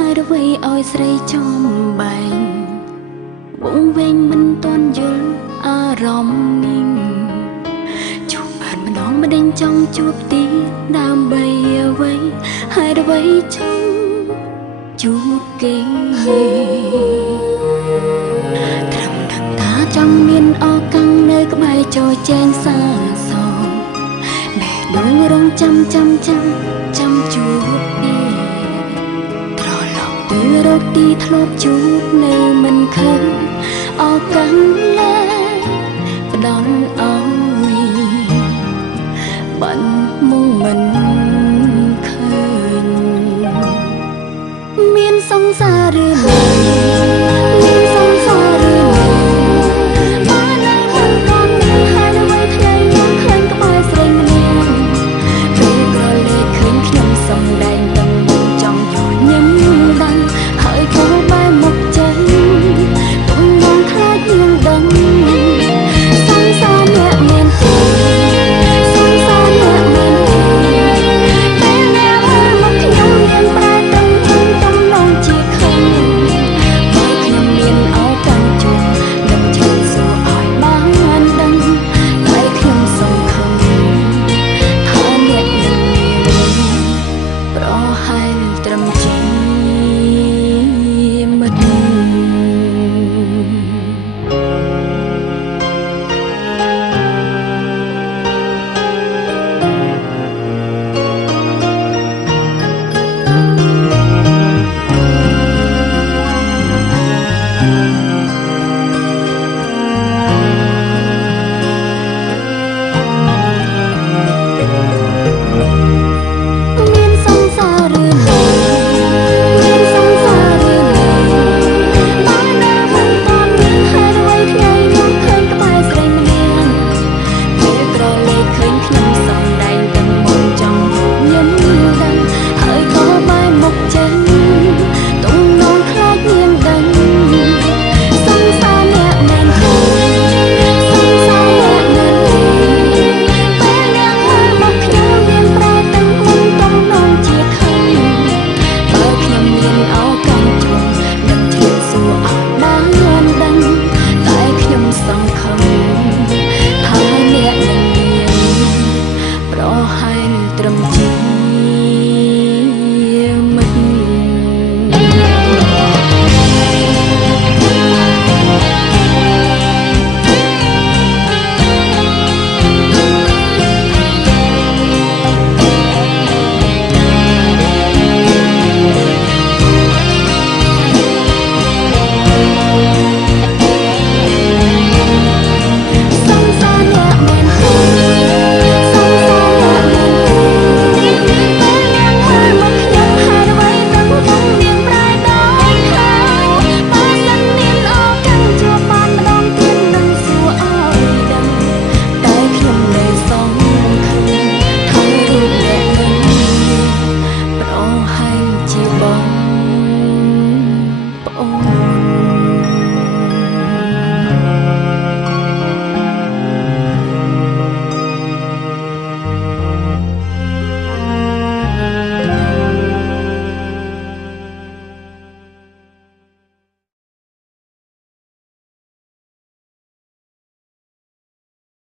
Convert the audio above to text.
ហើយអ្វីឲ្យស្រីចំបែងវងវែងមិនទាន់យល់អារម្មណ៍នេះជួបបានម្ដងមិនដេញចង់ជួបទីដើម្បីអ្វីហើយអ្វីចង់ជួបគេត្រឹមដឹងថាចង់មានអកាំងនៅក្បែរចូលចែងសាសងបែរដងរងចាំជួបពីត្រឡប់ទៅរកទីធ្លាប់ជួបនៅមិនឃើញអកាំងណាផ្ដល់ឲ្យបាត់មុំមិនឃើញមានសង្សារឬមិនមានសង្សារឬបាននៅមិនcònមានហើយអ្វីថ្ងៃខ្ញុំឃើញក្បែរស្រីម្នាក់ពេលក៏លេចឃើញខ្ញុំសំដែងទាំងមុខចង់យល់ញឹមដឹងហើយក៏បែរមុខចេញទុំងងខ្លាចយើងដឹងសង្សារអ្នកមានទេសង្សារអ្នកមានទេពេលអ្នកមើលមកខ្ញុំមានប្រែទៅទំនងជាខឹងបើខ្ញុំមានឱកាសជួបនឹងជឿសួរឲ្យបានដឹងតែខ្ញុំសង្ឃឹមថាអ្នកនឹងមានប្រហែលត្រឹមជាមិត្តមានសង្សារឬមិនមានសង្សារឬមិនបាននៅមិនតាន់មានហើយអ្វីថ្ងៃខ្ញុំឃើញក្បែរស្រីម្នាក់ពេលក្រឡេកឃើញខ្ញុំសំដែងទាំងមុនចង់ញឹមដឹងហើយក៏បែរមុខចេញទុំនងខ្លាចមានដឹងសង្សារអ្នកមែនទេសង្សារអ្នកមែនទេពេលអ្នកមើលមកខ្ញុំមានប្រែទៅមុនទំនងជាខឹងបើខ្ញុំមានឱកាសជួបនឹងជឿសួរឲ្យបានដឹងតែខ្ញុំសង្ឃឹមថាអ្នកនឹងមានប្រហែលត្រឹមជា